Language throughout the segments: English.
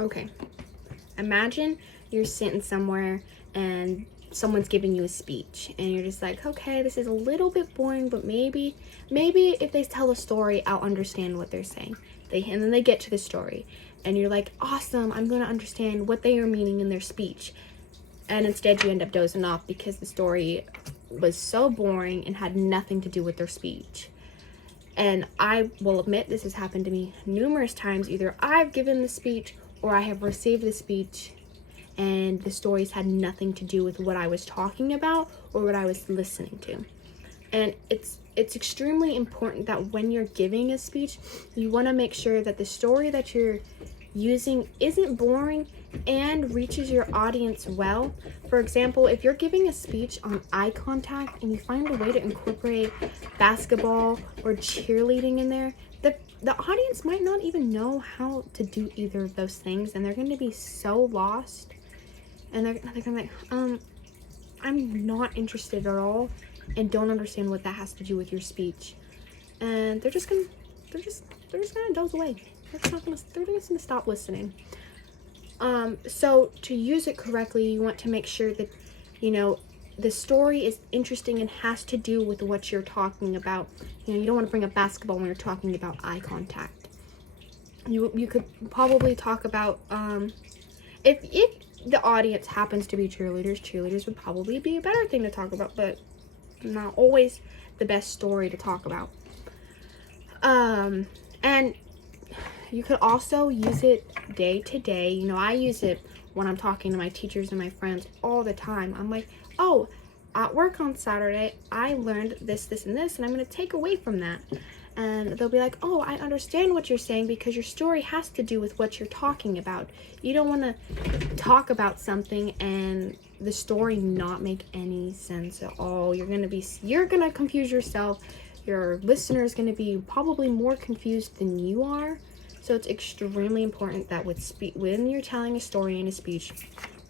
Okay, imagine you're sitting somewhere and someone's giving you a speech and you're just like, okay, this is a little bit boring, but maybe if they tell a story, I'll understand what they're saying. And then they get to the story and you're like, awesome, I'm going to understand what they are meaning in their speech. And instead you end up dozing off because the story was so boring and had nothing to do with their speech. And I will admit this has happened to me numerous times. Either I've given the speech or I have received the speech and the stories had nothing to do with what I was talking about or what I was listening to. And it's extremely important that when you're giving a speech, you want to make sure that the story that you're using isn't boring and reaches your audience well. For example, if you're giving a speech on eye contact and you find a way to incorporate basketball or cheerleading in there, the audience might not even know how to do either of those things, and they're going to be so lost, and they're going to be like, I'm not interested at all and don't understand what that has to do with your speech. And they're just gonna doze away. They're just gonna stop listening. So to use it correctly, you want to make sure that, the story is interesting and has to do with what you're talking about. You don't want to bring up basketball when you're talking about eye contact. You could probably talk about, if the audience happens to be cheerleaders would probably be a better thing to talk about, but not always the best story to talk about. And you could also use it day to day. I use it when I'm talking to my teachers and my friends all the time. I'm like, oh, at work on Saturday, I learned this, and this, and I'm going to take away from that. And they'll be like, oh, I understand what you're saying because your story has to do with what you're talking about. You don't want to talk about something and the story not make any sense at all. You're going to confuse yourself. Your listener is going to be probably more confused than you are. So it's extremely important that when you're telling a story in a speech,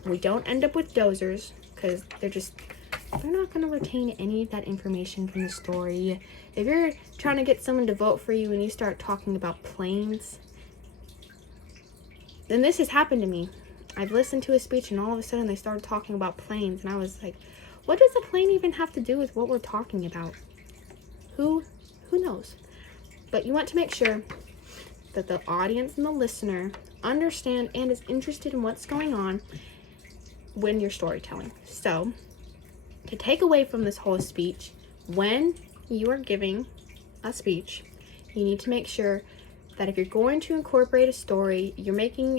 we don't end up with dozers, because they're not going to retain any of that information from the story. If you're trying to get someone to vote for you and you start talking about planes, then this has happened to me. I've listened to a speech and all of a sudden they started talking about planes, and I was like, what does a plane even have to do with what we're talking about? Who knows? But you want to make sure that the audience and the listener understand and is interested in what's going on when you're storytelling. So, to take away from this whole speech, when you are giving a speech, you need to make sure that if you're going to incorporate a story, you're making